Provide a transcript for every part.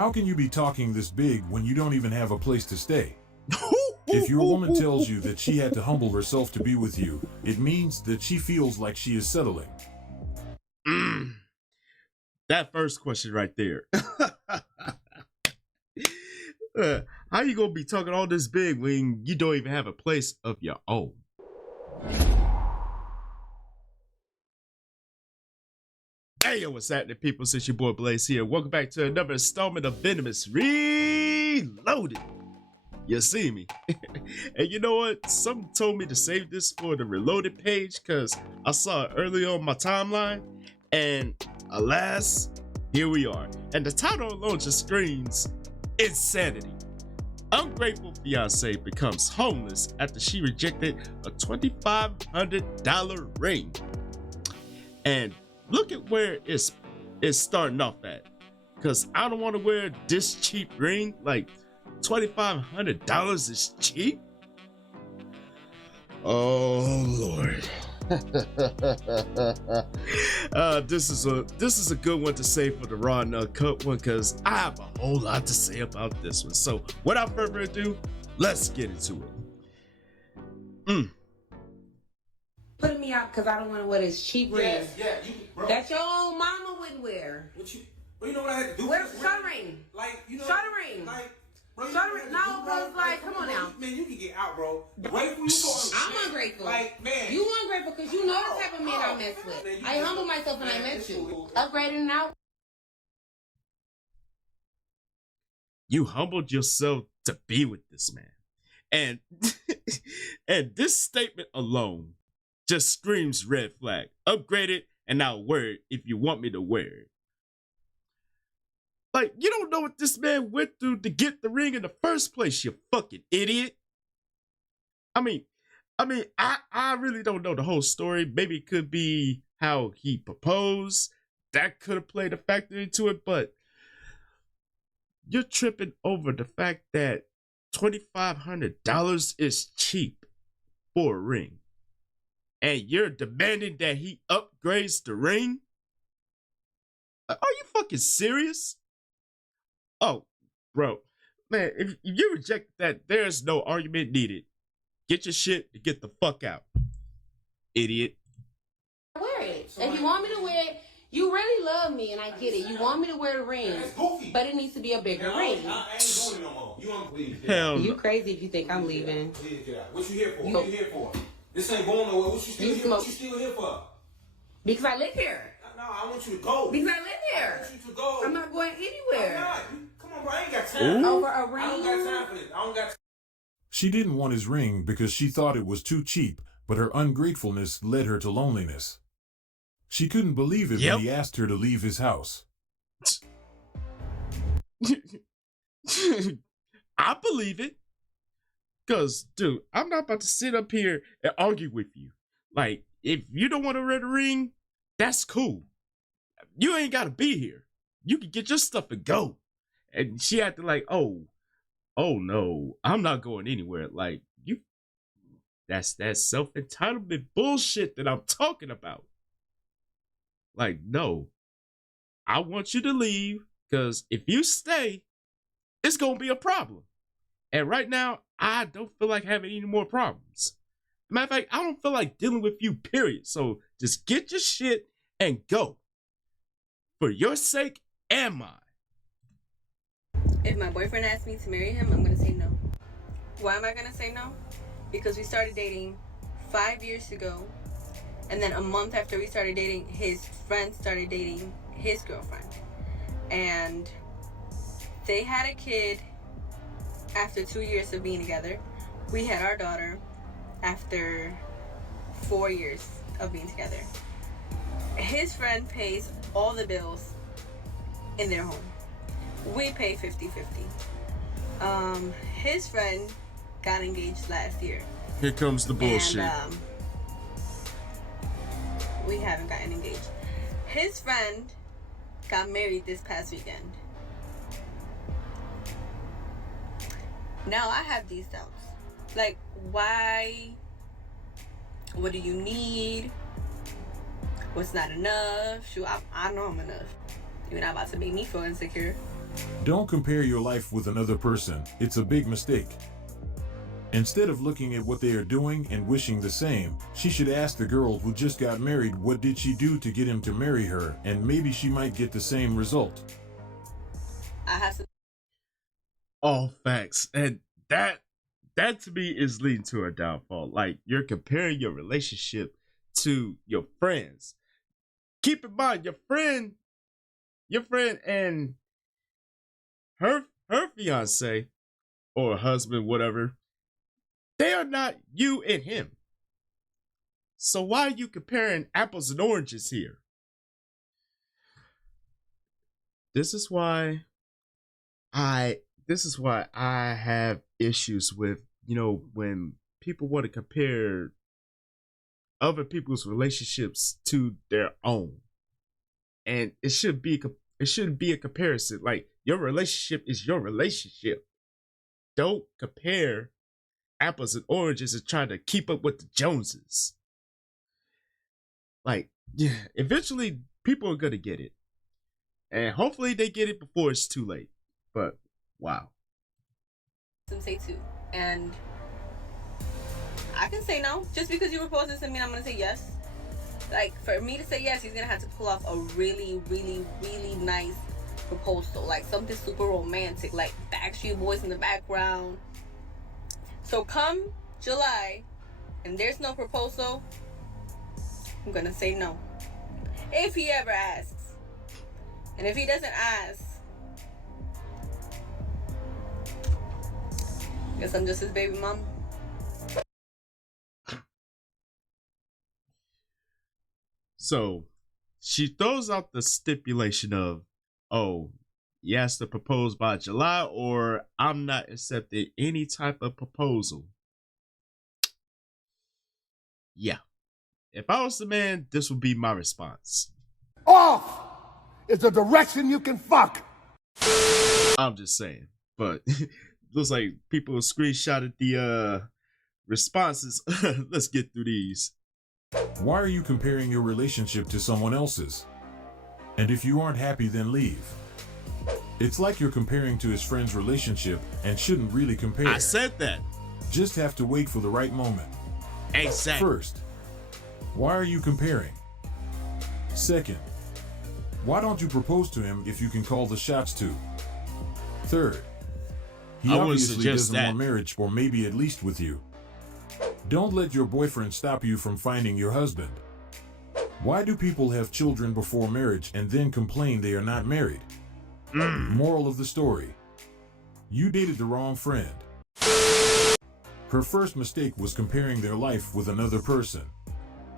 How can you be talking this big when you don't even have a place to stay? If your woman tells you that she had to humble herself to be with you, it means that she feels like she is settling. That first question right there. How you gonna be talking all this big when you don't even have a place of your own? Hey, yo, what's happening, people? It's your boy Blaze here. Welcome back to another installment of Venomous Reloaded. You see me. And you know what? Someone told me to save this for the Reloaded page because I saw it early on my timeline. And alas, here we are. And the title alone just screams insanity. Ungrateful Fiancee becomes homeless after she rejected a $2,500 ring. And look at where it's starting off at. Because I don't want to wear this cheap ring. Like, $2,500 is cheap? Oh, Lord. This is a good one to say for the raw and uncut one, because I have a whole lot to say about this one. So without further ado, let's get into it. Putting me out because I don't want to wear this cheap ring. Yeah, bro. That your own mama wouldn't wear. Well, you know what I had to do? Wear shut ring. Like, you know. Shut ring. Like, bro. Shut ring. No, bro. Like, come on now. Man, you can get out, bro. Grateful, you go. I'm ungrateful. Like, man. You ungrateful because you know the type of man I mess with. Man, I humble myself when I met you. Upgrading now. You humbled yourself to be with this man. And and this statement alone just screams red flag. Upgrade it and I'll wear it if you want me to wear it. Like, you don't know what this man went through to get the ring in the first place, you fucking idiot. I mean, I really don't know the whole story. Maybe it could be how he proposed. That could have played a factor into it, but you're tripping over the fact that $2,500 is cheap for a ring. And you're demanding that he upgrades the ring? Are you fucking serious? Oh, bro. Man, if you reject that, there's no argument needed. Get your shit and get the fuck out. Idiot. Wear it. If you want me to wear it, you really love me and I get it. You want me to wear the ring. But it needs to be a bigger ring. I ain't doing it no more. You want to leave? Hell no. You crazy if you think I'm leaving. Please get out. What you here for? What you here for? This ain't going nowhere. What you still here? What you still here for? Because I live here. No, I want you to go. Because I live here. I want you to go. I'm not going anywhere. I'm not. Come on, bro. I ain't got time. Over a ring? I don't got time for this. I don't got. She didn't want his ring because she thought it was too cheap, but her ungratefulness led her to loneliness. She couldn't believe it when he asked her to leave his house. I believe it. Because, dude, I'm not about to sit up here and argue with you. Like, if you don't want to wear the ring, that's cool. You ain't got to be here. You can get your stuff and go. And she had to like, oh no, I'm not going anywhere. Like, that's that self-entitlement bullshit that I'm talking about. Like, no, I want you to leave because if you stay, it's going to be a problem. And right now, I don't feel like having any more problems. Matter of fact, I don't feel like dealing with you, period. So just get your shit and go. For your sake and mine. If my boyfriend asks me to marry him, I'm going to say no. Why am I going to say no? Because we started dating 5 years ago. And then a month after we started dating, his friend started dating his girlfriend. And they had a kid after 2 years of being together. We had our daughter after 4 years of being together. His friend pays all the bills in their home. We pay 50-50. His friend got engaged last year. Here comes the bullshit. And, we haven't gotten engaged. His friend got married this past weekend. Now I have these doubts. Like, why? What do you need? What's not enough? Shoot, I know I'm enough. You're not about to make me feel insecure. Don't compare your life with another person. It's a big mistake. Instead of looking at what they are doing and wishing the same, she should ask the girl who just got married what did she do to get him to marry her, and maybe she might get the same result. I have to. All facts. And that to me is leading to a downfall. Like, you're comparing your relationship to your friends. Keep in mind, your friend and her fiance or husband, whatever, they are not you and him. So why are you comparing apples and oranges here? This is why I have issues with, when people want to compare other people's relationships to their own. And it shouldn't be a comparison. Like, your relationship is your relationship. Don't compare apples and oranges and try to keep up with the Joneses. Like, yeah, eventually people are gonna get it. And hopefully they get it before it's too late. But wow. Some say too. And I can say no. Just because you propose doesn't mean I'm gonna say yes. Like, for me to say yes, he's gonna have to pull off a really, really, really nice proposal. Like something super romantic, like Backstreet Boys in the background. So come July and there's no proposal, I'm gonna say no. If he ever asks. And if he doesn't ask, guess I'm just his baby mom. So she throws out the stipulation of, oh, he has to propose by July or I'm not accepting any type of proposal. Yeah. If I was the man, this would be my response. Off is a direction you can fuck. I'm just saying. But looks like people screenshotted the responses. Let's get through these. Why are you comparing your relationship to someone else's? And if you aren't happy, then leave. It's like you're comparing to his friend's relationship and shouldn't really compare. I said that. Just have to wait for the right moment. Exactly. First, why are you comparing? Second, why don't you propose to him if you can call the shots too? Third, he obviously doesn't want marriage, or maybe at least with you. Don't let your boyfriend stop you from finding your husband. Why do people have children before marriage and then complain they are not married? Moral of the story: you dated the wrong friend. Her first mistake was comparing their life with another person.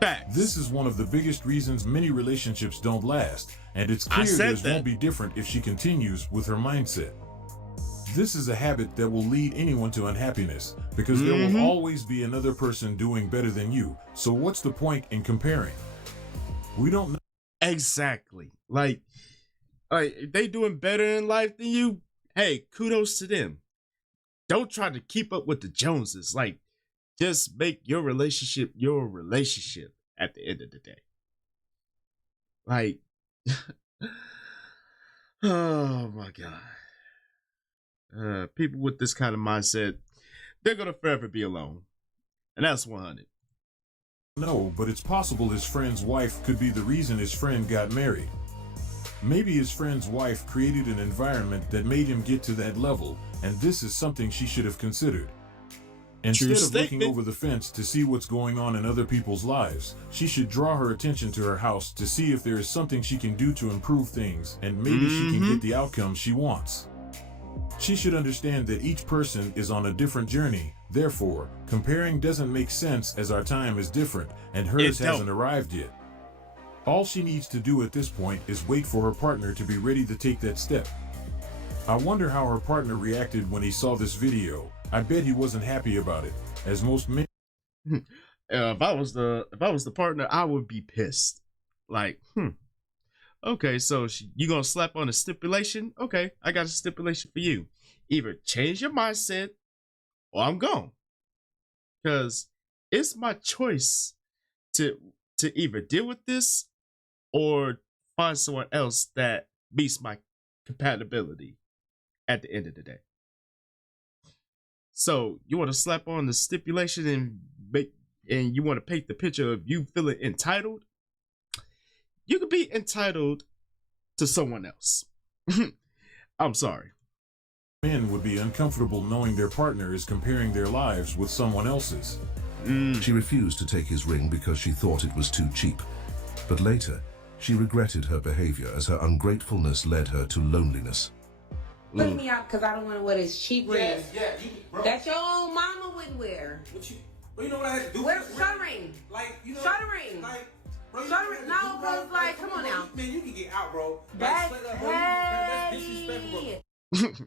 Facts. This is one of the biggest reasons many relationships don't last, and it's clear theirs won't be different if she continues with her mindset. This is a habit that will lead anyone to unhappiness, because there will always be another person doing better than you. So what's the point in comparing? We don't know. Exactly. Like, if they doing better in life than you, hey, kudos to them. Don't try to keep up with the Joneses. Like, just make your relationship at the end of the day. Like, oh my God. People with this kind of mindset, they're gonna forever be alone. And that's 100. No, but it's possible his friend's wife could be the reason his friend got married. Maybe his friend's wife created an environment that made him get to that level, and this is something she should have considered. Instead of looking over the fence to see what's going on in other people's lives, she should draw her attention to her house to see if there is something she can do to improve things, and maybe she can get the outcome she wants. She should understand that each person is on a different journey. Therefore, comparing doesn't make sense, as our time is different and hers hasn't arrived yet. All she needs to do at this point is wait for her partner to be ready to take that step. I wonder how her partner reacted when he saw this video. I bet he wasn't happy about it, as most men. If I was the partner, I would be pissed. Like, okay, so you gonna slap on a stipulation? Okay, I got a stipulation for you. Either change your mindset or I'm gone. Because it's my choice to either deal with this or find someone else that meets my compatibility. at the end of the day. So you want to slap on the stipulation and you want to paint the picture of you feeling entitled? You could be entitled to someone else. I'm sorry. Men would be uncomfortable knowing their partner is comparing their lives with someone else's. She refused to take his ring because she thought it was too cheap. But later, she regretted her behavior as her ungratefulness led her to loneliness. Put me out because I don't want to wear this cheap ring. Yeah, bro. That your own mama wouldn't wear. Bro, you know what I had to do? Where's the ring? Like, you know. Show the ring. Like, bro, Show the ring. No, because, like, come on now. Man, you can get out, bro. That's like, straight up, bro, that's disrespectful, bro.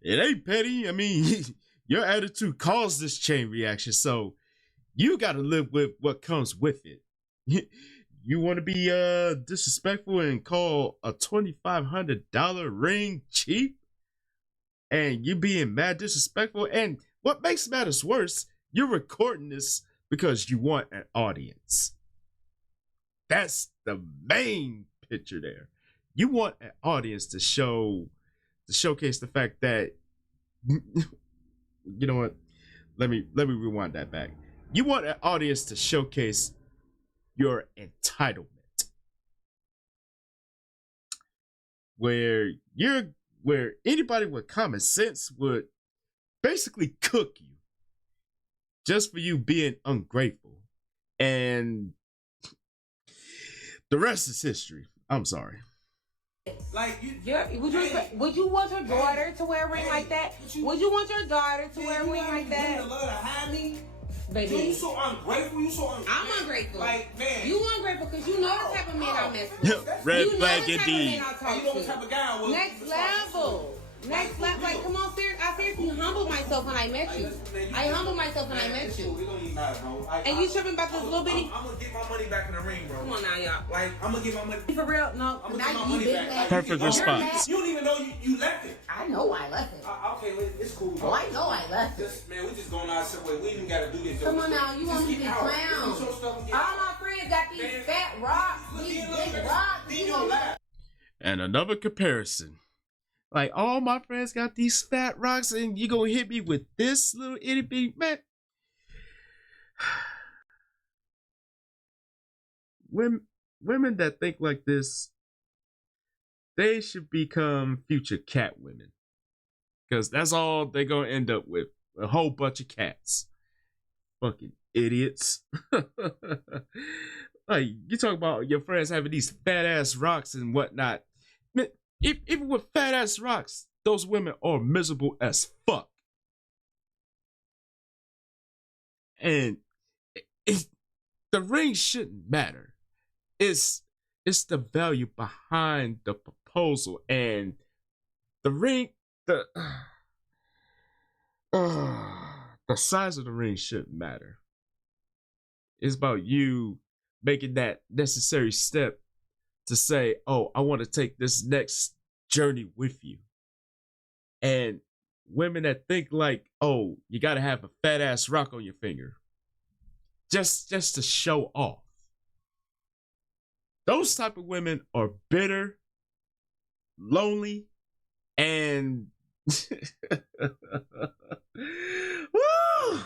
It ain't petty. I mean, your attitude caused this chain reaction, so you got to live with what comes with it. You want to be disrespectful and call a $2,500 ring cheap? And you being mad disrespectful? And what makes matters worse, you're recording this because you want an audience. That's the main picture there. You want an audience to showcase the fact that you know what? Let me rewind that back. You want an audience to showcase your entitlement. Where anybody with common sense would basically cook you just for you being ungrateful. And the rest is history. I'm sorry. Like, would you want your daughter to wear a ring like that? Would you want your daughter to wear a ring like that? You love to hide me? Baby. You so ungrateful. I'm ungrateful. Like, man. You ungrateful because you know the type of man I mess with. Red You know flag the type of indeed. man I talk You know to. what type of guy I was. Next level. Next level. Like, come on, I seriously humbled myself when I met you. I humbled myself when I met you. It don't even matter, bro. Like, And you tripping about this little bitty? I'm gonna get my money back in the ring, bro. Come on now, y'all. Like, I'm gonna get my money. For real? No. I'm gonna Now get my you money big back. mad. Like, Perfect you're response. mad. You don't even know you left it. I know I left it. Okay, it's cool. Bro. Oh, I know I left it. Just, man, we just going our separate way. We ain't even gotta do this. Come on now, you want me to be clown? All my friends got these fat rocks, these big rocks. You know what? And another comparison. Like, all my friends got these fat rocks and you gonna hit me with this little itty bitty man. Women that think like this, they should become future cat women. Because that's all they're gonna end up with. A whole bunch of cats. Fucking idiots. Like, you talk about your friends having these fat ass rocks and whatnot. Man, even with fat ass rocks, those women are miserable as fuck. And the ring shouldn't matter. It's the value behind the proposal, and the ring, the size of the ring shouldn't matter. It's about you making that necessary step to say, oh, I want to take this next journey with you. And women that think like, oh, you got to have a fat ass rock on your finger just to show off. Those type of women are bitter, lonely, and woo!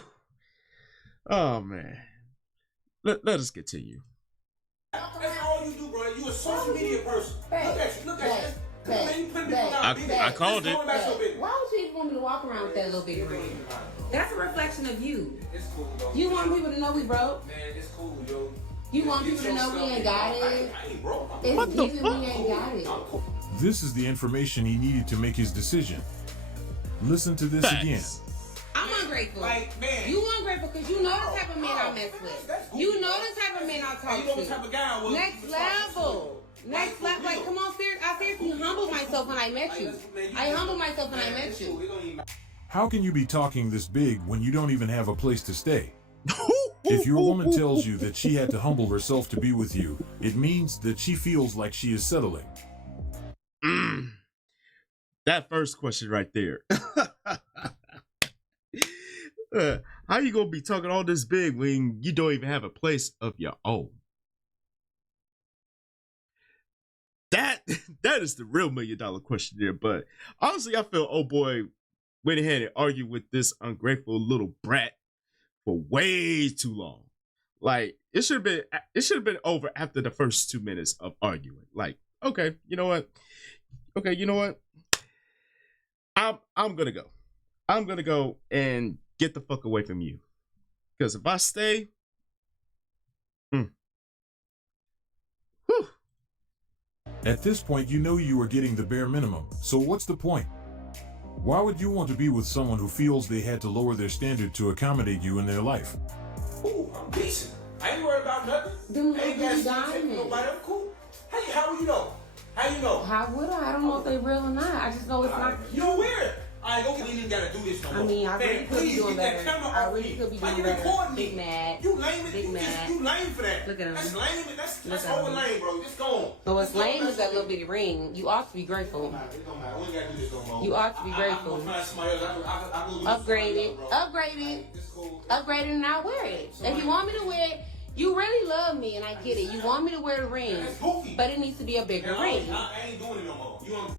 Oh man. Let us continue. That's all you do, bro. You a social media person. Look at you. Look at you. Man, you put me I called it. Why would you even want me to walk around with that little big ring? That's a reflection of you. It's cool, though. You want people to know we broke? Man, it's cool, yo. You want people to know we ain't got it? I ain't broke. It's given we ain't got it. This is the information he needed to make his decision. Listen to this Facts. again. I'm ungrateful. Like, man. You ungrateful because you know the type of men I mess with. You know the type of men I talk You know what type to. of guy I was. Next level. Next level. Like, come on, I seriously humbled myself when I met you. I humbled myself when I met you. How can you be talking this big when you don't even have a place to stay? If your woman tells you that she had to humble herself to be with you, it means that she feels like she is settling. That first question right there. How you gonna be talking all this big when you don't even have a place of your own? that is the real $1 million question there. But honestly, I feel old boy went ahead and argued with this ungrateful little brat for way too long. Like it should have been over after the first 2 minutes of arguing. Like, okay, you know what? Okay, you know what? I'm gonna go. I'm gonna go and get the fuck away from you. Because if I stay, At this point, you know you are getting the bare minimum, so what's the point? Why would you want to be with someone who feels they had to lower their standard to accommodate you in their life? Ooh, I'm decent. I ain't worried about nothing. Them I ain't little got to take diamonds. nobody. I'm cool. How you know? How you know? How would I? I don't know if they real or not. I just know it's not. You're weird. I ain't gonna even gotta do this no more. I mean, I really Man, could be please doing get that better. camera I off really me. could be Why doing you better. recording Big me? mad. You lame. Big mad. You lame for that. Look at him. That's lame. That's Look at over him. lame, bro. Just go on. So what's Just go lame on. is that little bitty ring. You ought to be grateful. It don't matter. We ain't gotta do this no more. You ought to be I'm grateful. gonna find somebody else. I will do Upgraded. somebody else, bro. Upgraded. It's cool. Upgraded and I'll wear it. If you want me to wear it, you really love me and I get it. You want me to wear the ring, That's goofy. but it needs to be a bigger ring. I ain't doing it no more. You on?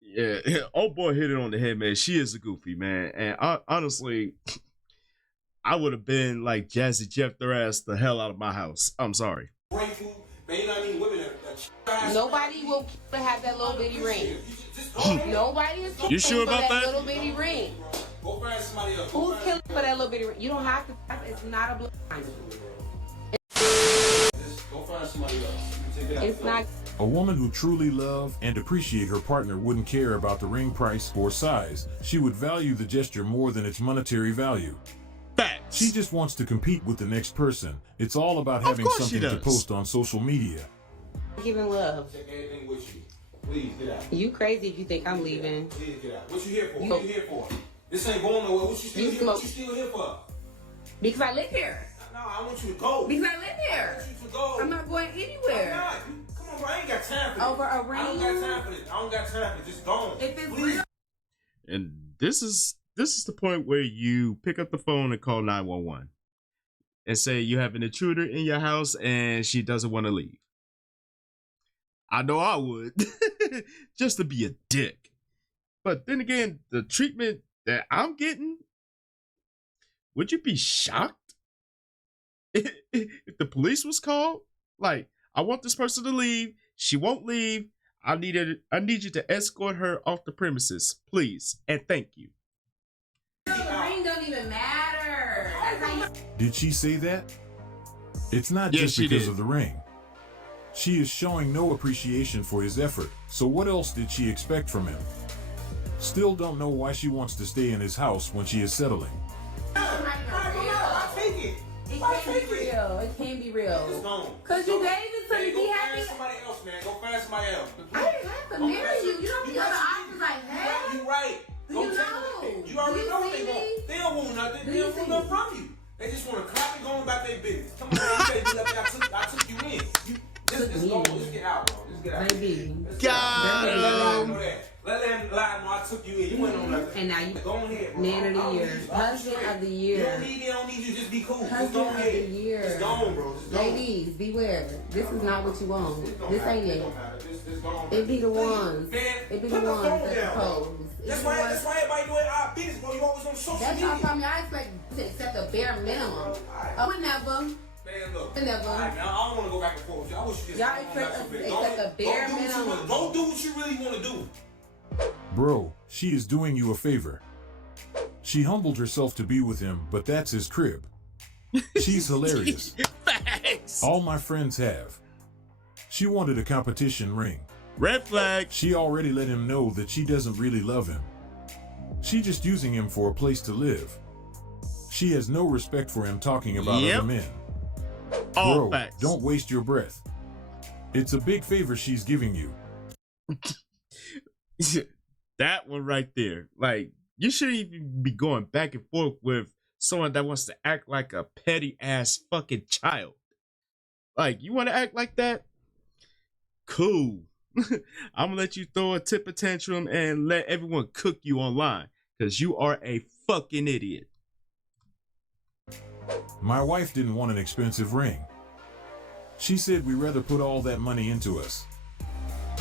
yeah, old boy hit it on the head, man. She is a goofy, man. And honestly, I would have been like Jazzy Jeff their ass the hell out of my house. I'm sorry. Grateful. Man, you know what I mean? Women are Nobody will have that little bitty ring. Just go ahead. Nobody is killing You sure for about that? little bitty ring. Go find somebody else. Go Who's find- killing for that little bitty ring? You don't have to. It's not a blind. Just go find somebody else. You can take it out. It's not. A woman who truly loved and appreciated her partner wouldn't care about the ring price or size. She would value the gesture more than its monetary value. Facts. She just wants to compete with the next person. It's all about Of having course she something to does. post on social media. Giving love. Take everything with you. Please get out. You crazy if you think I'm leaving. Please get out. What you here for? You- What you here for? This ain't going nowhere. What you still You here? smoke. What you still here for? Because I live here. No, I want you to go. Because I live I here. want you to go. I'm not going Why anywhere. not? Come on, bro. I ain't got time for this. Over a I don't ring? got time for this. I don't got time for this. Just go. If it's Please. real. And this is the point where you pick up the phone and call 911 and say you have an intruder in your house and she doesn't want to leave. I know I would, just to be a dick. But then again, the treatment that I'm getting, would you be shocked if the police was called? Like, I want this person to leave. She won't leave. I need you to escort her off the premises, please, and thank you. The ring don't even matter. That's how you. Did she say that? It's not Yes, just she because did. of the ring. She is showing no appreciation for his effort, so what else did she expect from him? Still don't know why she wants to stay in his house when she is settling. I take it. It I can't take be it. real. It can't be It's real. gone. Cause you gave it to Man, me. go Be find happy. somebody else, man. Go find somebody else. I didn't have to marry you. You don't see other options I had. You right. Do Go you take know? it. You already Do you know what see they me? want. They don't want nothing. Do They you don't want see nothing me? from you. They just want to clap and go on about their business. Come on, man. You can't do that. I took you in. Just go. Just get out, bro. Just get out. Baby. Let's get out. Got Let them him. know that. Let them lie. No, I took you in. You went on nothing. And now you Go ahead, bro. man of the I don't year, need you. husband of the You year, don't need me. I don't need you. Just be cool. Just husband go of ahead. the year. Just go on, bro. Just go on. Ladies, beware. This is not what you want. This ain't it. Just go on. It be the ones. Man, It be put the ones phone that down, bro. propose. That's why everybody doing our business, bro. You always on social That's media. all from me. I expect you to accept the bare minimum. Whenever. Man, look. Whenever. All right, now, I don't want to go back and forth with you. I wish you just Y'all go on expect back us to to bed. accept the bare do what you minimum. want- Don't do what you really want to do. Bro, she is doing you a favor. She humbled herself to be with him, but that's his crib. She's hilarious. Facts. All my friends have. She wanted a competition ring. Red flag. She already let him know that she doesn't really love him. She just using him for a place to live. She has no respect for him talking about Yep. other men. All Bro, facts. don't waste your breath. It's a big favor she's giving you. That one right there. Like, you shouldn't even be going back and forth with someone that wants to act like a petty ass fucking child. Like, you want to act like that? Cool. I'm gonna let you throw a temper tantrum and let everyone cook you online because you are a fucking idiot. My wife didn't want an expensive ring. She said we'd rather put all that money into us.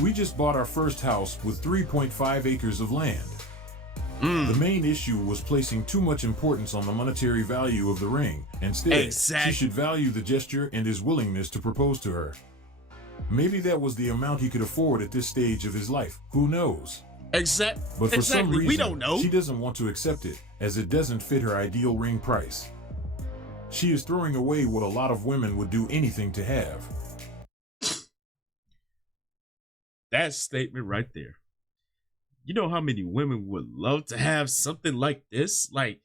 We just bought our first house with 3.5 acres of land. The main issue was placing too much importance on the monetary value of the ring. Instead, she should value the gesture and his willingness to propose to her. Maybe that was the amount he could afford at this stage of his life. Who knows? But for some reason, we don't know. She doesn't want to accept it, as it doesn't fit her ideal ring price. She is throwing away what a lot of women would do anything to have. That statement right there. You know how many women would love to have something like this? Like,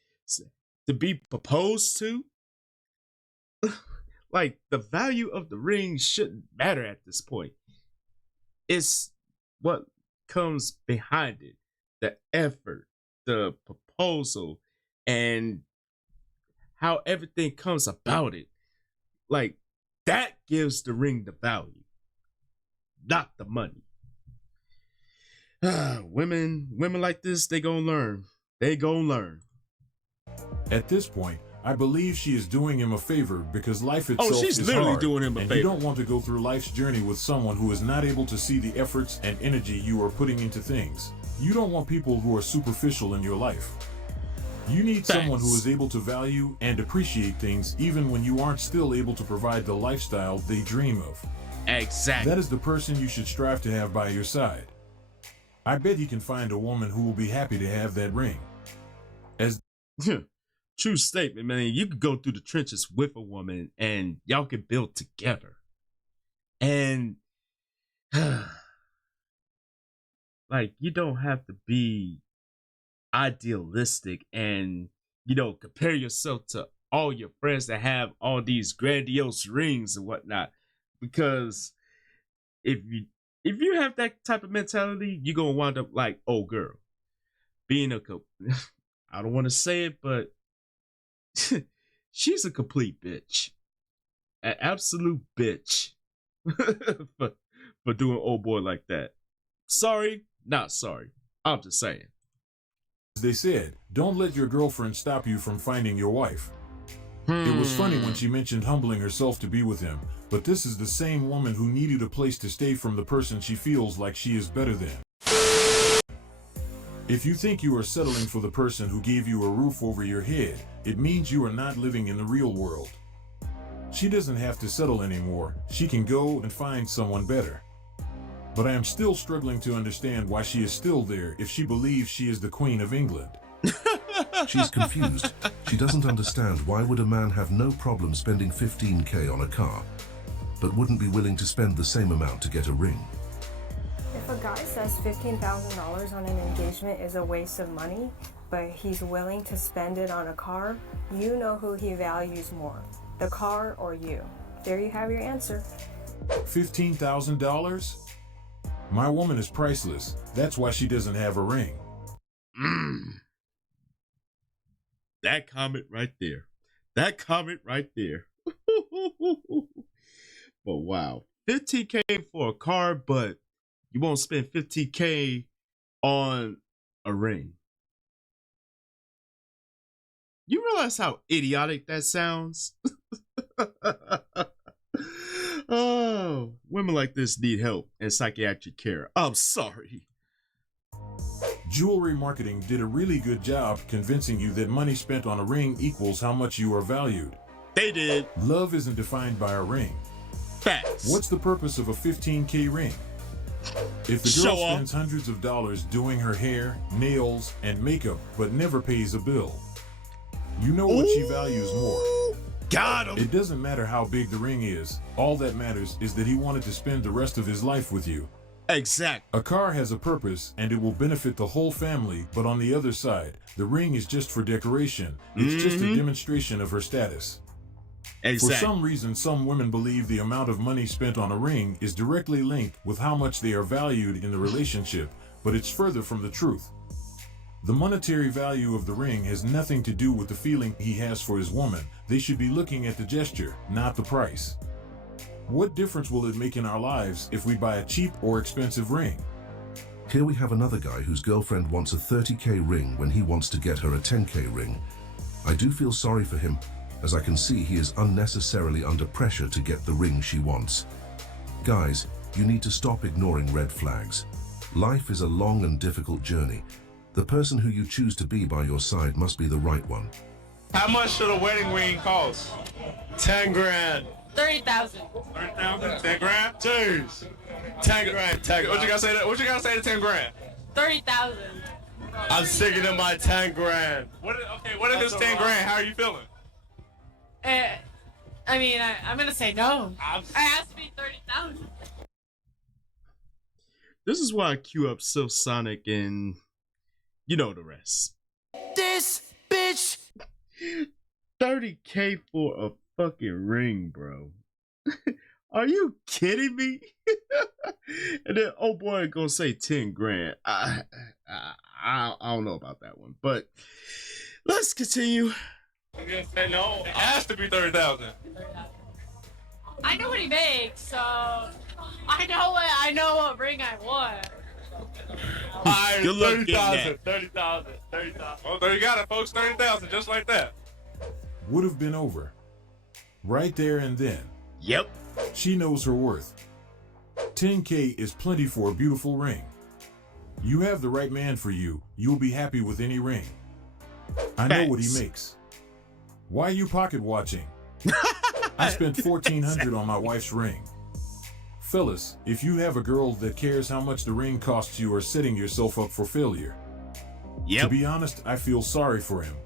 to be proposed to? Like, the value of the ring shouldn't matter at this point. It's what comes behind it. The effort, the proposal, and how everything comes about it. Like, that gives the ring the value, not the money. Women like this, they gonna learn. They gonna learn. At this point, I believe she is doing him a favor because life itself she's is literally hard, doing him a and favor. you don't want to go through life's journey with someone who is not able to see the efforts and energy you are putting into things. You don't want people who are superficial in your life. You need someone who is able to value and appreciate things even when you aren't still able to provide the lifestyle they dream of. Exactly. That is the person you should strive to have by your side. I bet he can find a woman who will be happy to have that ring. As True statement, man. You could go through the trenches with a woman and y'all can build together. And like, you don't have to be idealistic and, you know, compare yourself to all your friends that have all these grandiose rings and whatnot. Because if you have that type of mentality, you're gonna wind up like, oh girl, being a I don't want to say it, but she's a complete bitch, an absolute bitch for doing old boy like that. Sorry, not sorry. I'm just saying. they said, don't let your girlfriend stop you from finding your wife. It was funny when she mentioned humbling herself to be with him, but this is the same woman who needed a place to stay from the person she feels like she is better than. If you think you are settling for the person who gave you a roof over your head, it means you are not living in the real world. She doesn't have to settle anymore. She can go and find someone better. But I am still struggling to understand why she is still there if she believes she is the Queen of England. She's confused. She doesn't understand why would a man have no problem spending $15,000 on a car, but wouldn't be willing to spend the same amount to get a ring. If a guy says $15,000 on an engagement is a waste of money, but he's willing to spend it on a car, you know who he values more, the car or you. There you have your answer. $15,000? My woman is priceless. That's why she doesn't have a ring. That comment right there. That comment right there. But wow. $15,000 for a car, but you won't spend $15,000 on a ring. You realize how idiotic that sounds? Oh, women like this need help and psychiatric care. I'm sorry. Jewelry marketing did a really good job convincing you that money spent on a ring equals how much you are valued. They did. Love isn't defined by a ring. Facts. What's the purpose of a $15,000 ring? If the girl spends hundreds of dollars doing her hair, nails, and makeup, but never pays a bill, you know what she values more. Got him. It doesn't matter how big the ring is. All that matters is that he wanted to spend the rest of his life with you. Exactly. A car has a purpose and it will benefit the whole family, but on the other side, the ring is just for decoration. It's just a demonstration of her status. Exactly. For some reason, some women believe the amount of money spent on a ring is directly linked with how much they are valued in the relationship, but it's further from the truth. The monetary value of the ring has nothing to do with the feeling he has for his woman. They should be looking at the gesture, not the price. What difference will it make in our lives if we buy a cheap or expensive ring? Here we have another guy whose girlfriend wants a $30,000 ring when he wants to get her a $10,000 ring. I do feel sorry for him, as I can see he is unnecessarily under pressure to get the ring she wants. Guys, You need to stop ignoring red flags. Life is a long and difficult journey. The person who you choose to be by your side must be the right one. How much should a wedding ring cost? 10 grand. 30,000. 30,000? 10 grand? Jeez. 10 grand. 10 What you gotta say? What you gotta say to 10 grand? 30,000. I'm sticking to my 10 grand. What if it's 10 grand? How are you feeling? I mean, I'm gonna say no. It has to be 30,000. This is why I queue up Silk Sonic and you know the rest. This bitch. 30K for a fucking ring, bro. Are you kidding me? And then oh boy gonna say 10 grand. I don't know about that one, but let's continue. I'm gonna say no. It has to be 30,000. I know what he makes, so I know what ring I want. Alright, Good luck 30,000. 30,000. 30,000. Oh, there you got it, folks. 30,000, just like that. Would have been over. Right there and then. Yep. She knows her worth. 10K is plenty for a beautiful ring. You have the right man for you. You'll be happy with any ring. I know what he Facts. makes. Why are you pocket watching? I spent $1,400 on my wife's ring. Phyllis, if you have a girl that cares how much the ring costs, you are setting yourself up for failure. To Yep. be honest, I feel sorry for him.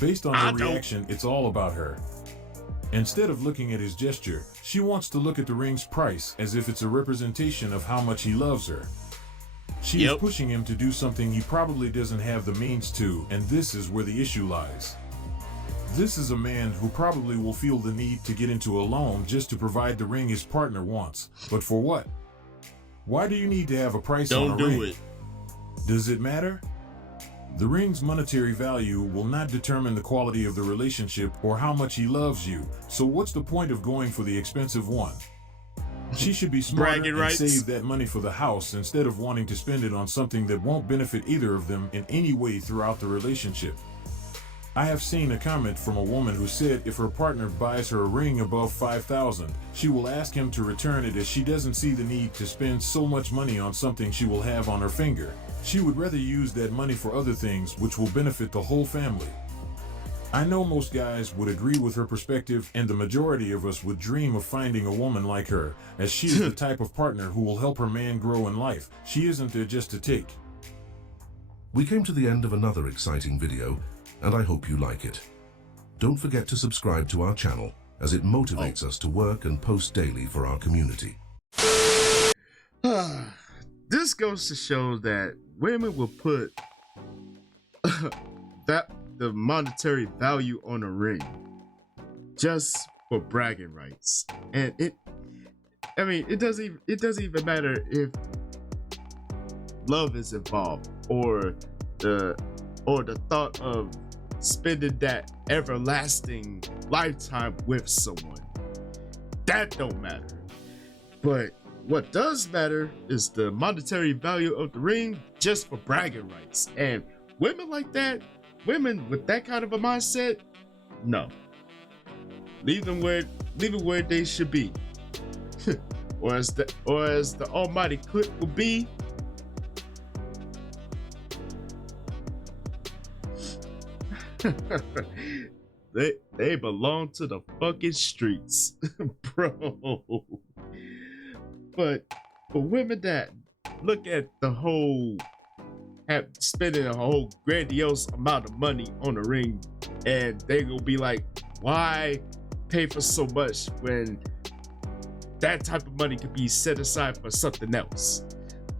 Based on her reaction, it's all about her. Instead of looking at his gesture, she wants to look at the ring's price as if it's a representation of how much he loves her. She is pushing him to do something he probably doesn't have the means to, and this is where the issue lies. This is a man who probably will feel the need to get into a loan just to provide the ring his partner wants. But for what? Why do you need to have a price on a ring? Don't do it. Does it matter? The ring's monetary value will not determine the quality of the relationship or how much he loves you, so what's the point of going for the expensive one? She should be smarter Bragging and rights. save that money for the house instead of wanting to spend it on something that won't benefit either of them in any way throughout the relationship. I have seen a comment from a woman who said if her partner buys her a ring above $5,000, she will ask him to return it as she doesn't see the need to spend so much money on something she will have on her finger. She would rather use that money for other things which will benefit the whole family. I know most guys would agree with her perspective, and the majority of us would dream of finding a woman like her, as she is the type of partner who will help her man grow in life. She isn't there just to take. We came to the end of another exciting video, and I hope you like it. Don't forget to subscribe to our channel, as it motivates us to work and post daily for our community. This goes to show that women will put the monetary value on a ring just for bragging rights, and it doesn't even matter if love is involved or the thought of spending that everlasting lifetime with someone. That don't matter. But what does matter is the monetary value of the ring just for bragging rights. And women like that, women with that kind of a mindset, no. Leave them where they should be. or as the almighty clip will be, they belong to the fucking streets, bro. But for women that look at the whole, spending a whole grandiose amount of money on a ring, and they gonna be like, why pay for so much when that type of money could be set aside for something else?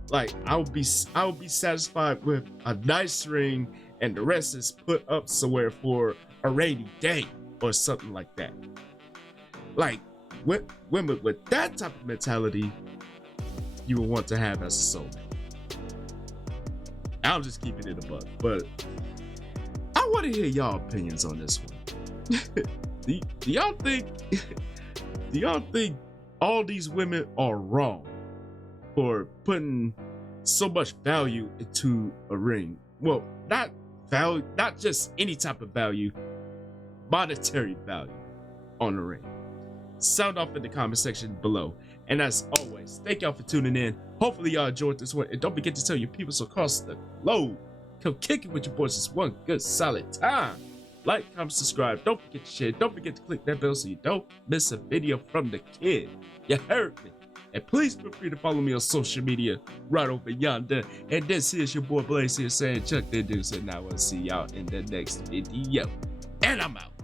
Like, I would be satisfied with a nice ring, and the rest is put up somewhere for a rainy day or something like that. Like, women with that type of mentality, you would want to have as a soulmate. I'll just keep it in a buck, but I want to hear y'all opinions on this one. do y'all think all these women are wrong for putting so much value into a ring? Well, not value, not just any type of value, monetary value on a ring. Sound off in the comment section below. And as always, thank y'all for tuning in. Hopefully y'all enjoyed this one. And don't forget to tell your people across the globe, come kick it with your boys. It's one good solid time. Like, comment, subscribe. Don't forget to share. Don't forget to click that bell so you don't miss a video from the kid. You heard me. And please feel free to follow me on social media right over yonder. And this is your boy Blaze here saying Chuck the Deuce. And I will see y'all in the next video. And I'm out.